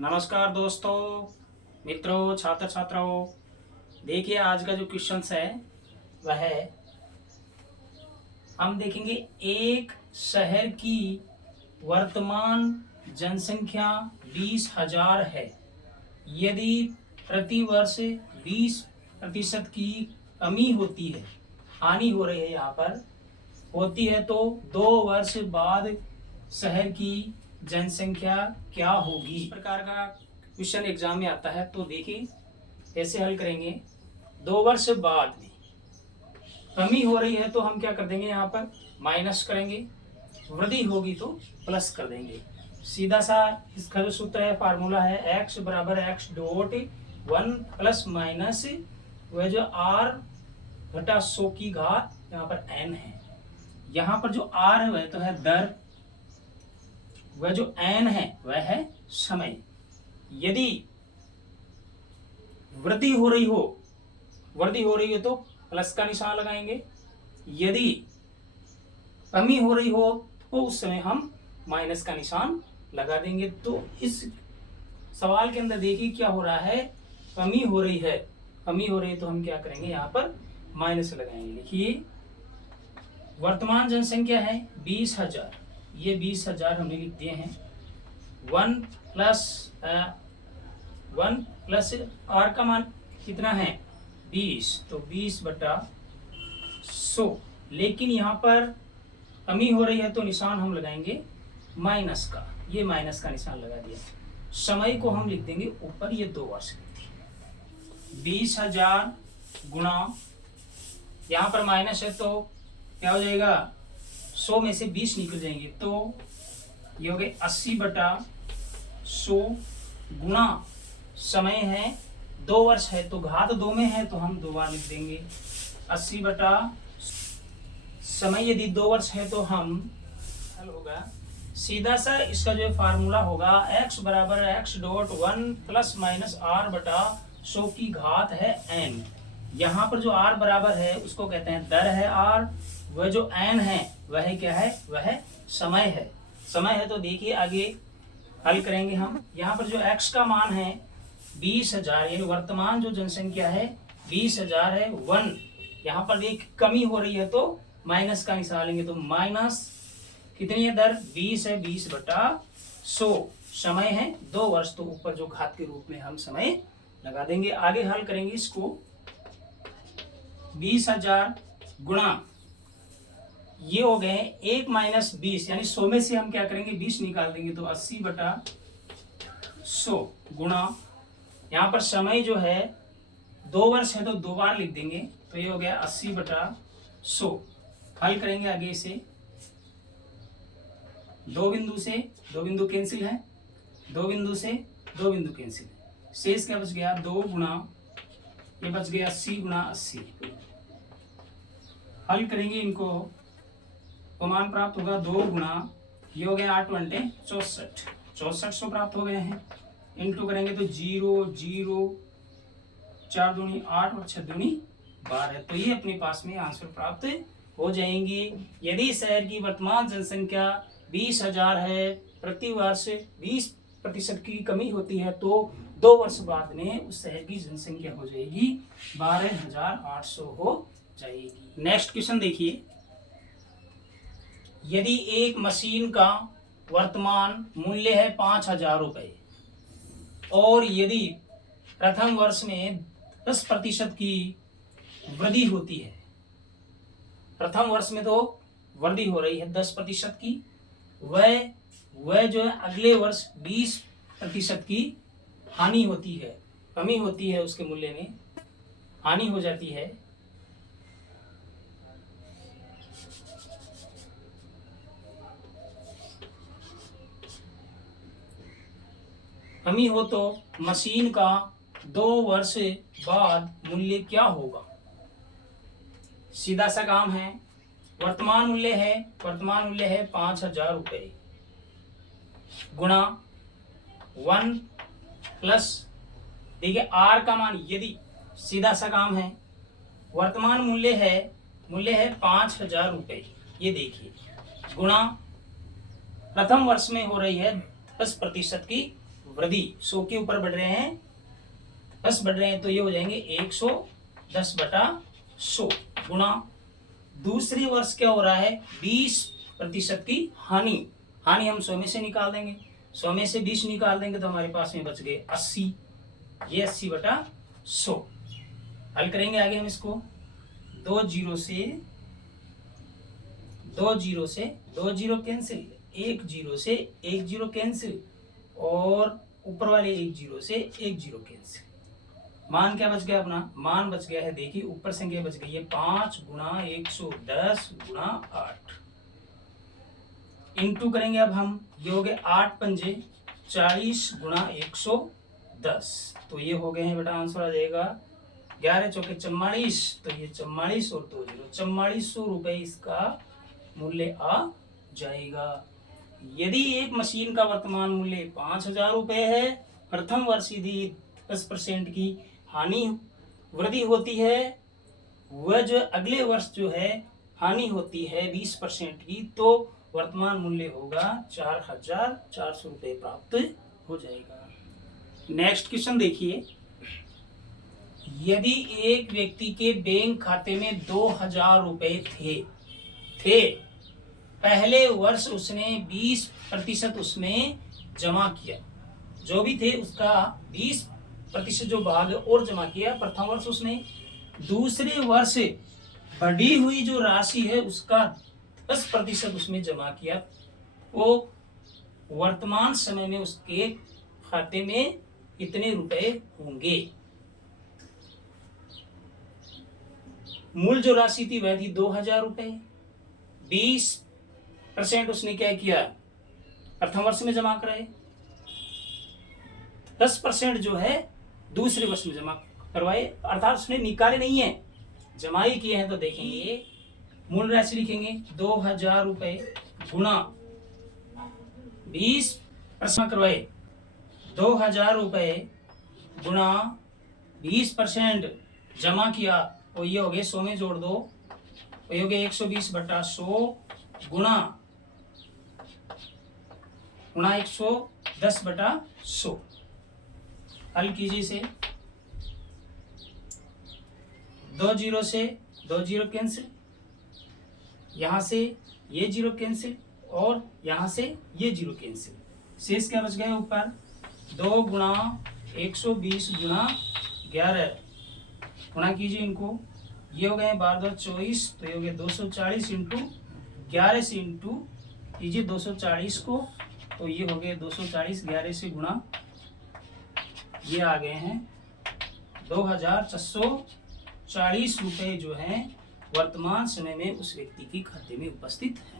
नमस्कार दोस्तों, मित्रों, छात्र छात्राओं। देखिए आज का जो क्वेश्चन है वह है, हम देखेंगे एक शहर की वर्तमान जनसंख्या 20,000 है। यदि प्रति वर्ष 20% की कमी होती है, हानि हो रही है यहाँ पर होती है, तो 2 वर्ष बाद शहर की जनसंख्या क्या होगी। इस प्रकार का क्वेश्चन एग्जाम में आता है। तो देखिए कैसे हल करेंगे। 2 वर्ष बाद में कमी हो रही है तो हम क्या कर देंगे, यहाँ पर माइनस करेंगे, वृद्धि होगी तो प्लस कर देंगे। सीधा सा इसका जो सूत्र है, फार्मूला है x बराबर x डॉट 1 प्लस माइनस वह जो r घटा 100 की घात यहाँ पर n है। यहाँ पर जो r है वह तो है दर, वह जो n है वह है समय। यदि वृद्धि हो रही हो तो प्लस का निशान लगाएंगे, यदि कमी हो रही हो तो उस समय हम माइनस का निशान लगा देंगे। तो इस सवाल के अंदर देखिए क्या हो रहा है, कमी हो रही है तो हम क्या करेंगे, यहाँ पर माइनस लगाएंगे। देखिए वर्तमान जनसंख्या है 20,000, ये 20,000 हमने लिख दिए हैं। 1 प्लस आर का मान कितना है 20, तो 20/100। लेकिन यहाँ पर कमी हो रही है तो निशान हम लगाएंगे माइनस का, ये माइनस का निशान लगा दिया। समय को हम लिख देंगे ऊपर, ये 2 वर्ष लिख दिए। 20,000 गुणा, यहाँ पर माइनस है तो क्या हो जाएगा, 100 में से 20 निकल जाएंगे, तो ये हो गए 80/100 गुणा समय है 2 वर्ष है तो घात 2 में है तो हम 2 बार लिख देंगे। 80/, समय यदि 2 वर्ष है तो हम हल होगा सीधा सा, इसका जो फार्मूला होगा x बराबर x dot 1 plus minus r बटा 100 की घात है n। यहाँ पर जो r बराबर है उसको कहते हैं दर है r, वह जो n है वह क्या है, वह समय है। तो देखिए आगे हल करेंगे हम। यहाँ पर जो x का मान है 20,000, यानी वर्तमान जो जनसंख्या है 20,000 है। 1 यहाँ पर एक कमी हो रही है तो माइनस का निशान लेंगे, तो माइनस कितनी है दर 20 है, 20/100। समय है 2 वर्ष, तो ऊपर जो घात के रूप में हम समय लगा देंगे। आगे हल करेंगे इसको। 20,000 गुणा, ये हो गए 1 माइनस 20, यानी 100 में से हम क्या करेंगे 20 निकाल देंगे, तो 80/100 गुणा, यहाँ पर समय जो है 2 वर्ष है तो 2 बार लिख देंगे, तो ये हो गया 80/100। हल करेंगे आगे इसे। 2 बिंदु से 2 बिंदु कैंसिल है, 2 बिंदु से 2 बिंदु कैंसिल है, शेष क्या बच गया 2 गुणा, ये बच गया 80/80। हल करेंगे इनको तो मान प्राप्त होगा 2 गुणा, ये हो गया 8 × 64, 6400 प्राप्त हो गए हैं। इंटू करेंगे तो 0 0, 4 दूनी 8 और 6 दूनी 12, तो ये अपने पास में आंसर प्राप्त हो जाएंगी। यदि शहर की वर्तमान जनसंख्या 20,000 है, प्रति वर्ष 20% की कमी होती है, तो 2 वर्ष बाद में उस शहर की जनसंख्या हो जाएगी 12,800 हो जाएगी। नेक्स्ट क्वेश्चन देखिए। यदि एक मशीन का वर्तमान मूल्य है 5,000 रुपए और यदि प्रथम वर्ष में 10% की वृद्धि होती है, प्रथम वर्ष में तो वृद्धि हो रही है 10% की, वह जो है अगले वर्ष 20% की हानि होती है, कमी होती है, उसके मूल्य में हानि हो जाती है, कमी हो तो मशीन का 2 वर्ष बाद मूल्य क्या होगा। सीधा सा काम है, वर्तमान मूल्य है 5,000 रुपए गुणा 1 प्लस, देखिए r का मान, यदि सीधा सा काम है, वर्तमान मूल्य है 5,000 रुपए, ये देखिए गुणा प्रथम वर्ष में हो रही है 10% की वृद्धि 100 के ऊपर बढ़ रहे हैं, 10 बढ़ रहे हैं, तो ये हो जाएंगे 110/100 गुणा दूसरे वर्ष क्या हो रहा है 20% की हानि। हानि हम 100 में से निकाल देंगे, 100 में से 20 निकाल देंगे तो हमारे पास में बच गए 80। ये 80/100। हल करेंगे आगे हम इसको। 2 जीरो से 2 जीरो कैंसिल, 1 जीरो से 1 जीरो कैंसिल, और ऊपर वाले 1 जीरो से 1 जीरो कैंसिल। मान क्या बच गया अपना, मान बच गया है, देखिए ऊपर संख्या बच गई है 5 गुणा 110 गुणा 8। इंटू करेंगे अब हम, ये हो गए 8 पंजे 40 गुणा 110, तो ये हो गए हैं बेटा, आंसर आ जाएगा 11 चौके 44, तो ये 44 और 2 जीरो 4400 रुपए इसका मूल्य आ जाएगा। यदि एक मशीन का वर्तमान मूल्य 5000 रुपए है, प्रथम वर्ष यदि 10% की हानि वृद्धि होती है, वह जो अगले वर्ष जो है हानि होती है 20% की, तो वर्तमान मूल्य होगा 4400 रुपए प्राप्त हो जाएगा। नेक्स्ट क्वेश्चन देखिए, यदि एक व्यक्ति के बैंक खाते में 2000 रुपए थे, पहले वर्ष उसने 20% उसमें जमा किया, जो भी थे उसका 20% जो भाग और जमा किया प्रथम वर्ष उसने, दूसरे वर्ष बढ़ी हुई जो राशि है उसका 10% उसमें जमा किया, वो वर्तमान समय में उसके खाते में कितने रुपए होंगे। मूल जो राशि थी वह थी 2000 रुपए, 20% उसने क्या किया प्रथम वर्ष में जमा कराए, 10% जो है दूसरे वर्ष में जमा करवाए, अर्थात उसने निकाले नहीं है, जमा ही किए हैं। तो देखेंगे मूल राशि लिखेंगे 2000 रुपए गुणा 20% करवाए, 2000 रुपए गुणा 20% जमा किया, तो ये हो गए 100 में जोड़ दो, तो ये हो गए 120/100 गुणा 110/100। हल कीजिए इसे, 2 जीरो से 2 जीरो कैंसिल, यहां से ये जीरो कैंसिल, और यहां से ये जीरो कैंसिल, शेष क्या बच गए ऊपर 2 गुणा 120 गुणा 11, गुणा कीजिए इनको, ये हो गए 12 2 24, तो ये हो गए 240 इंटू 11 से इंटू कीजिए 240 को, तो ये हो गए 240 11 से गुणा, ये आ गए हैं 2640 रुपए जो हैं वर्तमान समय में उस व्यक्ति के खाते में उपस्थित है।